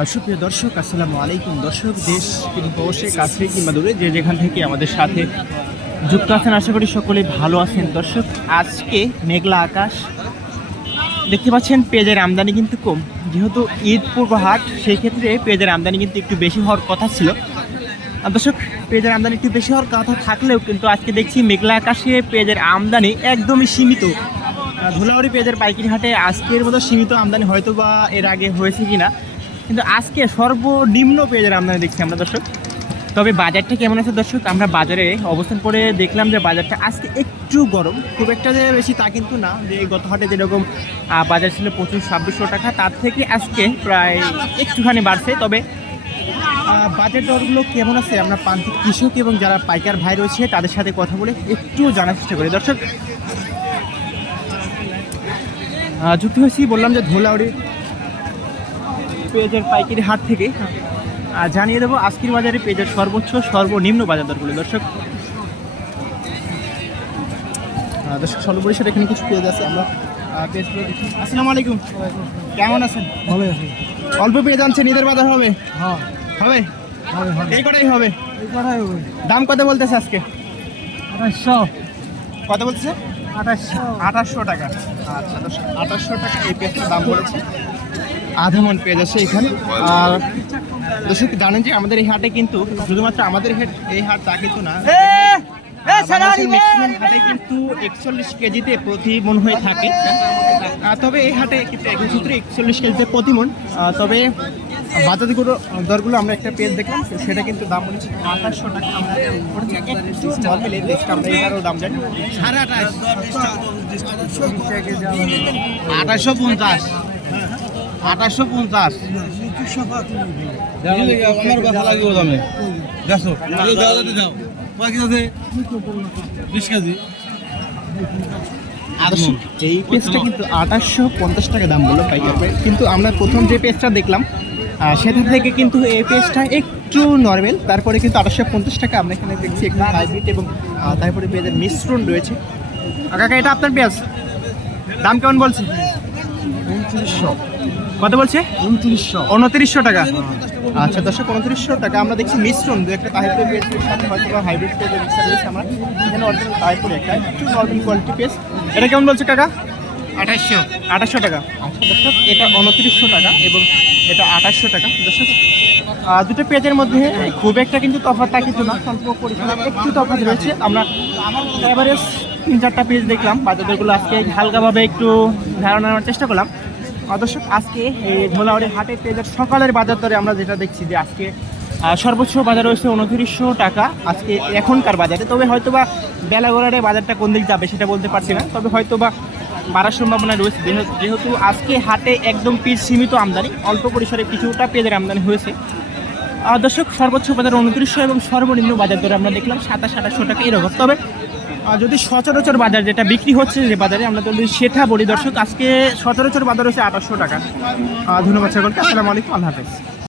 সুপ্রিয় দর্শক, আসসালামু আলাইকুম। দর্শক, দেশ কিন্তু অবশ্যই কাছে কিংবা দূরে যে যেখান থেকে আমাদের সাথে যুক্ত আছেন, আশা করি সকলেই ভালো আছেন। দর্শক, আজকে মেঘলা আকাশ। দেখতে পাচ্ছেন, পেঁয়াজের আমদানি কিন্তু কম। যেহেতু ঈদ পূর্ব হাট, সেই ক্ষেত্রে পেঁয়াজের আমদানি কিন্তু একটু বেশি হওয়ার কথা ছিল। দর্শক, পেঁয়াজের আমদানি একটু বেশি হওয়ার কথা থাকলেও কিন্তু আজকে দেখছি মেঘলা আকাশে পেঁয়াজের আমদানি একদমই সীমিত। ধুলাবাড়ি পেঁয়াজের পাইকারি হাটে আজকের মতো সীমিত আমদানি হয়তো বা এর আগে হয়েছে কিনা কিন্তু আজকে সর্বনিম্ন পেঁয়াজের আমদানি দেখছি আমরা দর্শক। তবে বাজারটা কেমন আছে দর্শক? আমরা বাজারে অবস্থান করে দেখলাম যে বাজারটা আজকে একটু গরম। খুব একটা যে বেশি তা কিন্তু না, যে গত হাটে যেরকম বাজার ছিল প্রচুর ছাব্বিশশো টাকা, তার থেকে আজকে প্রায় একটুখানি বাড়ছে। তবে বাজার দরগুলো কেমন আছে? আমরা প্রান্তিক কৃষক এবং যারা পাইকার ভাই রয়েছে, তাদের সাথে কথা বলে একটু জানার চেষ্টা করি। দর্শক যুক্ত হয়েছি, বললাম যে ধোলাউড়ি পেঁয়াজের পাইকারি হাট থেকে। আর জানিয়ে দেবো আজকের বাজারে পেঁয়াজের সর্বোচ্চ সর্বনিম্ন বাজার দরগুলো। দর্শক দর্শক সর্বপরিসর এখানে কিছু পেঁয়াজ আছে। আমরা আহ, পেঁয়াজগুলো দেখি। আসসালামু আলাইকুম। কেমন আছেন? ভালো আছে। অল্প পেঁয়াজ আনছেন ঈদের বাজার হবে? হ্যাঁ। হবে। এই কটাই হবে? এই কটাই হবে। দাম কত বলতেছে আজকে? আঠাশশো। কত বলতেছে? আঠাশশো। আঠাশশো টাকা। আচ্ছা দর্শক আঠাশশো টাকা এই পেঁয়াজটার দাম বলেছে। আধা মন পেঁয়াজ আছে এখানে। আর দর্শক জানেন যে আমাদের এই হাটে কিন্তু শুধুমাত্র আমাদের হাট এই হাট তা কিন্তু না। maximum হাটে কিন্তু একচল্লিশ কেজিতে প্রতি মন হয়ে থাকে। তবে এই হাটে কিন্তু একচল্লিশ কেজিতে প্রতি মন তবে বাজারগুলো দরগুলো আমরা একটা পেজ দেখলাম সেটা কিন্তু দাম বলেছে আঠাশশো টাকা। আমরা একটু নর্মাল এই আমরা এটারও দাম জানি। সাড়ে আঠাশ আঠাশশো পঞ্চাশ। আঠাশশো পঞ্চাশ। আমার ব্যথা লাগবে দামে। দেখো যাও যাও বাকি আছে? বিশ কেজি। এই পেজটা কিন্তু আঠাশশো পঞ্চাশ টাকা দাম বলল পাইকার কিন্তু আমরা প্রথম যে পেজটা দেখলাম সেটা থেকে কিন্তু এই পেজটা একটু নর্মাল। তারপরে কিন্তু আঠাশশো পঞ্চাশ টাকা আমরা এখানে দেখছি একটু হাইব্রিড এবং তারপরে পেঁয়াজের মিশ্রণ রয়েছে। কাকা এটা আপনার পেঁয়াজ? দাম কেমন বলছে? উনত্রিশশো কত বলছে? উনত্রিশশো। উনত্রিশশো টাকা। আচ্ছা দর্শক উনত্রিশশো টাকা। আমরা দেখছি মিশ্রণ দু একটা তাহিপুরের সাথে হয়তো বা হাইব্রিড মিক্সার রয়েছে আমরা। এখানে অরিজিনাল তাহিপুরে একটা একটু নর্মাল কোয়ালিটি পেঁয়াজ এটা কেমন বলছে কাকা? আঠাশশো। আঠাশশো টাকা। আচ্ছা দর্শক এটা উনত্রিশশো টাকা এবং এটা আঠাশশো টাকা। দর্শক আহ, দুটো পেজের মধ্যে খুব একটা কিন্তু তফাৎ তা কিন্তু না স্বল্প পরিসরে একটু তফাৎ রয়েছে। আমরা এভারেজ তিন চারটা পেজ দেখলাম। বাজারগুলো আজকে হালকাভাবে একটু ধারণা নেওয়ার চেষ্টা করলাম। দর্শক, আজকে ধোলাউড়ি হাটের পেজের সকালের বাজার দরে আমরা যেটা দেখছি যে আজকে সর্বোচ্চ বাজার রয়েছে উনত্রিশশো টাকা। আজকে এখনকার বাজারে। তবে হয়তো বা বেলা গোড়ারে বাজারটা কোন দিক যাবে সেটা বলতে পারছি না। তবে হয়তো বা বাড়ার সম্ভাবনা রয়েছে। যেহে- যেহেতু আজকে হাটে একদম পিস সীমিত আমদানি, অল্প পরিসরে কিছুটা পেঁয়াজের আমদানি হয়েছে। দর্শক, সর্বোচ্চ বাজার উনত্রিশশো এবং সর্বনিম্ন বাজার দরে আমরা দেখলাম সাতাশ, আঠাশশো টাকা এরকম। তবে যদি সচরাচর বাজার যেটা বিক্রি হচ্ছে যে বাজারে, আমরা যদি সেটা বলি, দর্শক, আজকে সচরাচর বাজার হচ্ছে আঠাশশো টাকা। ধন্যবাদ সকলকে, আসসালামু আলাইকুম, আল্লাহ হাফেজ।